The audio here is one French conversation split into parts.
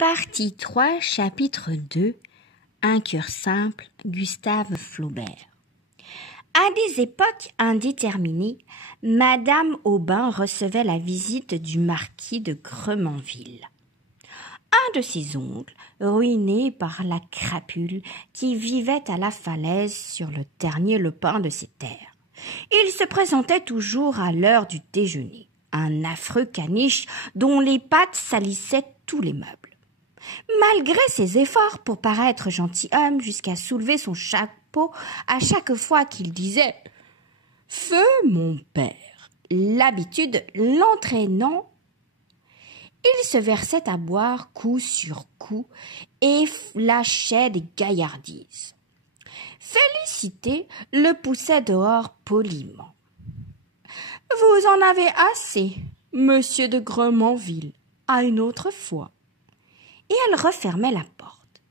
Partie 3, chapitre 2. Un cœur simple, Gustave Flaubert. À des époques indéterminées, Madame Aubin recevait la visite du marquis de Gremanville. Un de ses oncles, ruiné par la crapule, qui vivait à la falaise sur le dernier lopin de ses terres. Il se présentait toujours à l'heure du déjeuner, un affreux caniche dont les pattes salissaient tous les meubles. Malgré ses efforts pour paraître gentilhomme jusqu'à soulever son chapeau à chaque fois qu'il disait « Feu, mon père », l'habitude l'entraînant, il se versait à boire coup sur coup et lâchait des gaillardises. Félicité le poussait dehors poliment. « Vous en avez assez, monsieur de Gremanville, à une autre fois. » Et elle refermait la porte.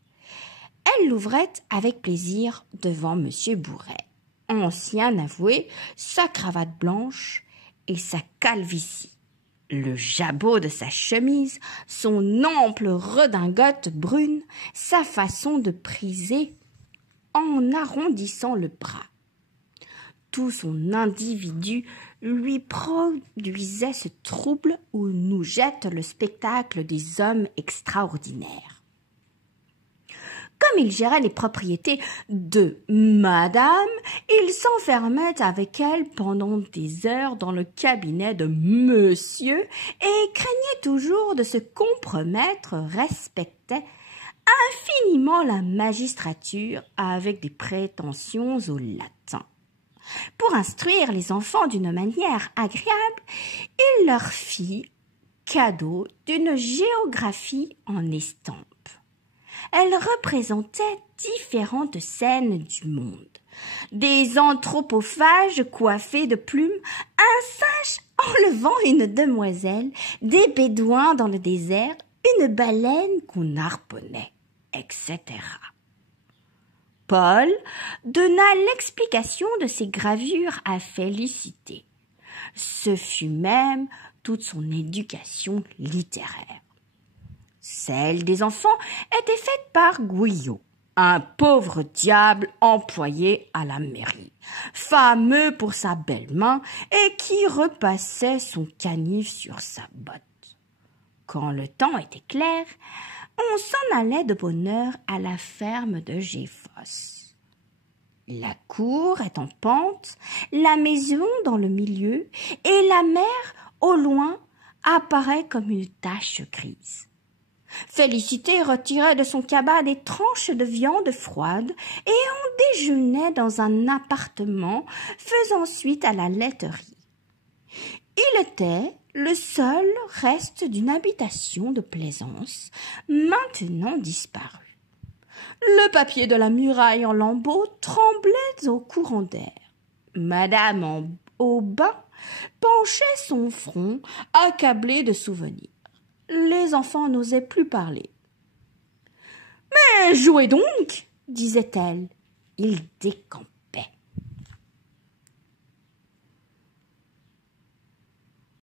Elle l'ouvrait avec plaisir devant monsieur Bourret, ancien avoué, sa cravate blanche et sa calvitie, le jabot de sa chemise, son ample redingote brune, sa façon de priser en arrondissant le bras. Tout son individu lui produisait ce trouble où nous jette le spectacle des hommes extraordinaires. Comme il gérait les propriétés de Madame, il s'enfermait avec elle pendant des heures dans le cabinet de Monsieur et craignait toujours de se compromettre, respectait infiniment la magistrature avec des prétentions au latin. Pour instruire les enfants d'une manière agréable, il leur fit cadeau d'une géographie en estampes. Elle représentait différentes scènes du monde. Des anthropophages coiffés de plumes, un singe enlevant une demoiselle, des bédouins dans le désert, une baleine qu'on harponnait, etc. Paul donna l'explication de ces gravures à Félicité. Ce fut même toute son éducation littéraire. Celle des enfants était faite par Guyot, un pauvre diable employé à la mairie, fameux pour sa belle main et qui repassait son canif sur sa botte. Quand le temps était clair, on s'en allait de bonne heure à la ferme de Géfosse. La cour est en pente, la maison dans le milieu, et la mer, au loin, apparaît comme une tache grise. Félicité retirait de son cabas des tranches de viande froide, et on déjeunait dans un appartement faisant suite à la laiterie. Il était le seul reste d'une habitation de plaisance, maintenant disparue. Le papier de la muraille en lambeaux tremblait au courant d'air. Madame Aubin penchait son front, accablée de souvenirs. Les enfants n'osaient plus parler. « Mais jouez donc !» disait-elle. Ils décampaient.